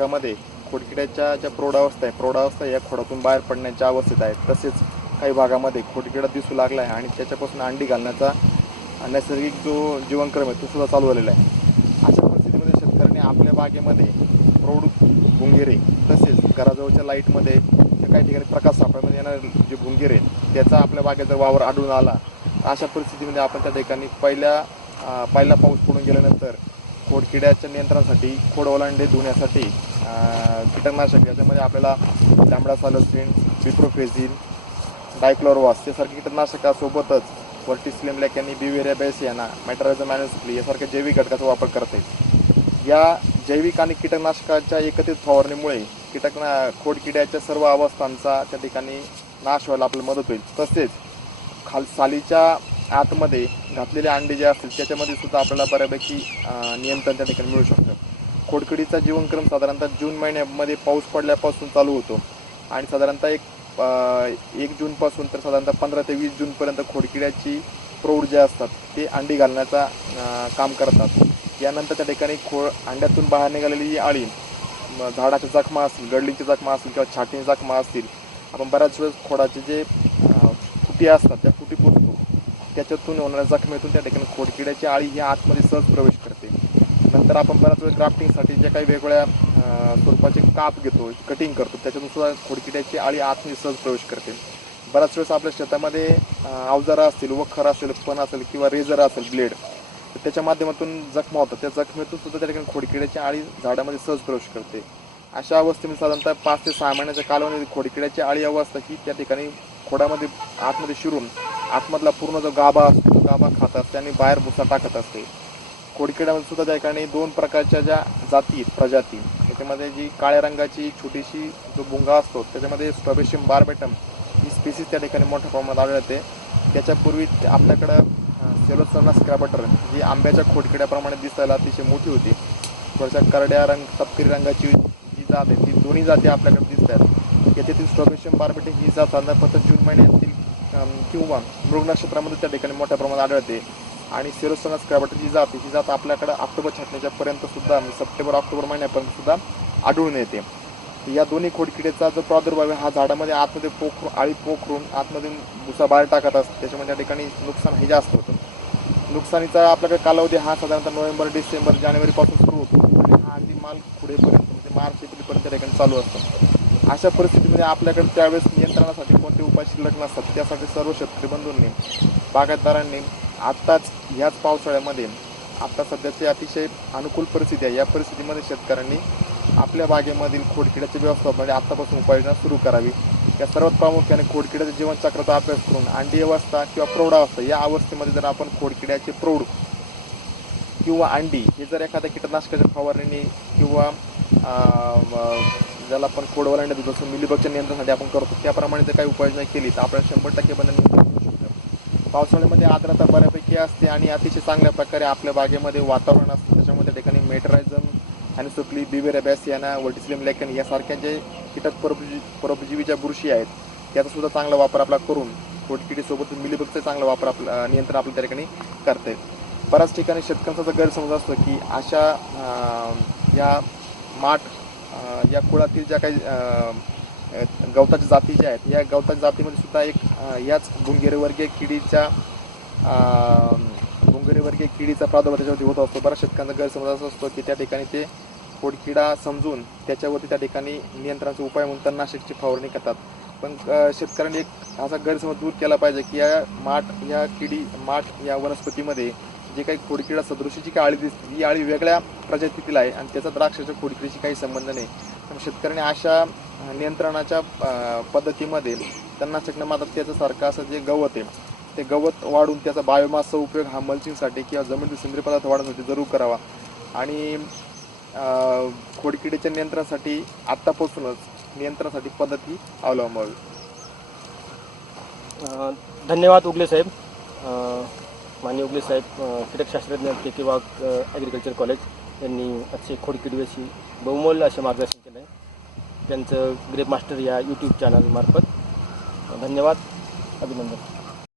भागामध्ये खोडकिड्याच्या ज्या प्रौढावस्था आहे प्रौढावस्था या खोडातून बाहेर पडण्याच्या अवस्थेत आहेत तसेच काही भागामध्ये खोडकिडा दिसू लागला आहे आणि त्याच्यापासून अंडी घालण्याचा नैसर्गिक जो जीवनक्रम आहे तो सुद्धा चालू झालेला आहे. अशा परिस्थितीमध्ये शेतकऱ्यांनी आपल्या बागेमध्ये प्रौढ भुंगेरे तसेच घराजवळच्या लाईटमध्ये काही ठिकाणी प्रकाश सापळ्यामध्ये येणारे जे भुंगेरे आहेत, त्याचा आपल्या बागेत जर वावर आढळून आला. अशा परिस्थितीमध्ये आपण त्या ठिकाणी पहिल्या पहिला पाऊस पडून गेल्यानंतर खोडकिड्याच्या नियंत्रणासाठी खोड ओलांडे धुण्यासाठी कीटकनाशक याच्यामध्ये आपल्याला लॅमडा सालस्ट्रीन बिप्रोफेझिन डायक्लोरवास यासारख्या कीटकनाशकासोबतच verticillium lecanii beauveria bassiana metarhizium anisopliae यासारख्या जैविक घटकाचा वापर करता. येईल या जैविक आणि कीटकनाशकाच्या एकत्रित फवारणीमुळे कीटकना खोडकिड्याच्या सर्व अवस्थांचा त्या ठिकाणी नाश व्हायला आपल्याला मदत होईल. तसेच खाल सालीच्या आतमध्ये घातलेले अंडे जे असतील त्याच्यामध्ये सुद्धा आपल्याला बऱ्यापैकी नियंत्रण त्या ठिकाणी मिळू शकतं. खोडकिडीचा जीवनक्रम साधारणतः जून महिन्यामध्ये पाऊस पडल्यापासून चालू होतो. आणि साधारणतः एक एक जूनपासून तर साधारणतः पंधरा ते वीस जूनपर्यंत खोडकिड्याची प्रौढ जे असतात ते अंडी घालण्याचा काम करतात. यानंतर त्या ठिकाणी खो अंड्यातून बाहेर निघालेली जी अळी झाडाच्या जखमा असतील गडलींची जखमा असतील किंवा छातीची जखमा असतील आपण बऱ्याच वेळेस खोडाचे जे फुटी असतात त्या फुटी त्याच्यातून होणाऱ्या जखमेतून त्या ठिकाणी खोडकिड्याची आळी ही आतमध्ये सहज प्रवेश करते. नंतर आपण बऱ्याच वेळेस ग्राफ्टिंगसाठी जे काही वेगवेगळ्या स्वरूपाचे काप घेतो कटिंग करतो त्याच्यातून सुद्धा खोडकिड्याची आळी आतमध्ये सहज प्रवेश करते. बऱ्याच वेळेस आपल्या शेतामध्ये अवजारं असतील वखर असेल पण असेल किंवा रेझर असेल ब्लेड तर त्याच्या माध्यमातून जखमा होतात. त्या जखमेतून सुद्धा त्या ठिकाणी खोडकिड्याची आळी झाडामध्ये सहज प्रवेश करते. अशा अवस्थेमध्ये साधारणतः पाच ते सहा महिन्याच्या कालावधी खोडकिड्याची आळी अवस्था ही त्या ठिकाणी खोडामध्ये आतमध्ये शिरून आतमधला पूर्ण जो गाभा असतो तो गाभा खात असते आणि बाहेर भुसा टाकत असते. खोडकिड्यामध्ये सुद्धा त्या ठिकाणी दोन प्रकारच्या ज्या जाती आहेत, प्रजाती त्याच्यामध्ये जी काळ्या रंगाची छोटीशी जो भुंगा असतो त्याच्यामध्ये स्ट्रॉबेशियम बारबेटम ही स्पेसिस त्या ठिकाणी मोठ्या प्रमाणात आढळते. त्याच्यापूर्वी ते आपल्याकडं सेलोसना स्क्रॅबटर जी आंब्याच्या खोडकिड्याप्रमाणे दिसायला अतिशय मोठी होती. थोड्याशा करड्या रंग तपकिरी रंगाची जी जात आहे ती दोन्ही जाती आपल्याकडे दिसतात आहेत. याच्यातील स्ट्रॉबेशियम बार्बेटम ही जात साधारण फक्त जून महिन्यात अम, किंवा मृग नक्षत्रामध्ये त्या ठिकाणी मोठ्या प्रमाणात आढळते. आणि सेरोसोना स्क्रॅबटर जात आहे, ही जात आपल्याकडे ऑक्टोबर छाटण्याच्या पर्यंत सुद्धा म्हणजे सप्टेंबर ऑक्टोबर महिन्यापर्यंत सुद्धा आढळून येते. या दोन्ही खोडकिडीचा जो प्रादुर्भाव आहे हा झाडामध्ये आतमध्ये पोखरून आळी पोखरून आतमध्ये भुसा बाहेर टाकत असतो. त्याच्यामुळे त्या ठिकाणी नुकसान हे जास्त होतं. नुकसानीचा आपल्याकडे कालावधी हा साधारणतः नोव्हेंबर डिसेंबर जानेवारीपासून सुरू होतो. आणि हा अगदी माल पुढेपर्यंत म्हणजे मार्च एप्रिलपर्यंत त्या ठिकाणी चालू असतो. अशा परिस्थितीमध्ये आपल्याकडे त्यावेळेस नियंत्रणासाठी कोणते उपाय शिल्लक नसतात त्यासाठी सर्व शेतकरी बंधूंनी बागायतदारांनी आत्ताच ह्याच पावसाळ्यामध्ये आत्ता सध्याची अतिशय अनुकूल परिस्थिती आहे. या परिस्थितीमध्ये शेतकऱ्यांनी आपल्या बागेमधील खोडकिड्याचे व्यवस्थापनासाठी म्हणजे आत्तापासून उपाययोजना सुरू करावी. या सर्वात प्रामुख्याने खोडकिड्याच्या जीवनचक्राचा अभ्यास करून अंडी अवस्था किंवा प्रौढावस्था या अवस्थेमध्ये जर आपण खोडकिड्याचे प्रौढ किंवा अंडी हे जर एखाद्या कीटकनाशकाच्या फवारणीने किंवा ज्याला आपण खोडवलांडे देतो जसं मिलीबगच्या नियंत्रणासाठी आपण करतो त्याप्रमाणे जर काही उपाययोजना केली तर आपल्याला शंभर टक्के बंद पावसाळ्यामध्ये आर्द्रता बऱ्यापैकी असते आणि अतिशय चांगल्या प्रकारे आपल्या बागेमध्ये वातावरण असतं. त्याच्यामध्ये त्या ठिकाणी मेटरायझम सुकली बिवेरिया याना वर्टिसिलियम लेकन यासारख्या जे कीटक परपजी परपजीवीच्या बुरशी आहेत त्याचा सुद्धा चांगला वापर आपला करून कोटकिटीसोबत मिलीबगचा चांगला वापर आपला नियंत्रण आपल्या त्या ठिकाणी करता. येईल बऱ्याच ठिकाणी शेतकऱ्यांचा जर गैरसमज असतो की अशा या माठ या कुळातील ज्या काही गवताच्या जाती ज्या आहेत या गवताच्या जातीमध्ये सुद्धा एक याच गुंगेरेवर्गीय किडीच्या गुंगेरेवर्गीय किडीचा प्रादुर्भाव त्याच्यावरती होत असतो. बऱ्याच शेतकऱ्यांचा गैरसमज असा असतो की त्या ठिकाणी ते खोडकिडा समजून त्याच्यावरती त्या ठिकाणी नियंत्रणाचा उपाय म्हणून तणनाशकची फवारणी करतात. पण शेतकऱ्यांनी एक असा गैरसमज दूर केला पाहिजे की या माठ या किडी माठ या वनस्पतीमध्ये जे काही खोडकिडा सदृशीची काही आळी दिसते ही आळी वेगळ्या प्रजातीतील आहे आणि त्याचा द्राक्षाच्या खोडकिडीशी काही संबंध नाही. शेतकऱ्याने शेतकऱ्यांनी अशा नियंत्रणाच्या पद्धतीमध्ये तणनाशक न मात्र त्याचं सारखं असं जे गवत आहे ते गवत वाढून त्याचा बायोमासचा उपयोग हा मल्चिंगसाठी किंवा जमिनीतील सेंद्रिय पदार्थ वाढवण्यासाठी जरूर करावा. आणि खोडकिडीच्या नियंत्रणासाठी आत्तापासूनच नियंत्रणासाठी पद्धती अवलंबावी. धन्यवाद उगले साहेब. अ, माननीय उगले साहेब कीटकशास्त्रज्ञ के के वाघ ॲग्रिकल्चर कॉलेज यांनी अतिशय खोडकिडीविषयी बहुमोल असे मार्गदर्शन केलं. आहे त्यांचं ग्रेप मास्टर या यूट्यूब चॅनलमार्फत धन्यवाद. अभिनंदन.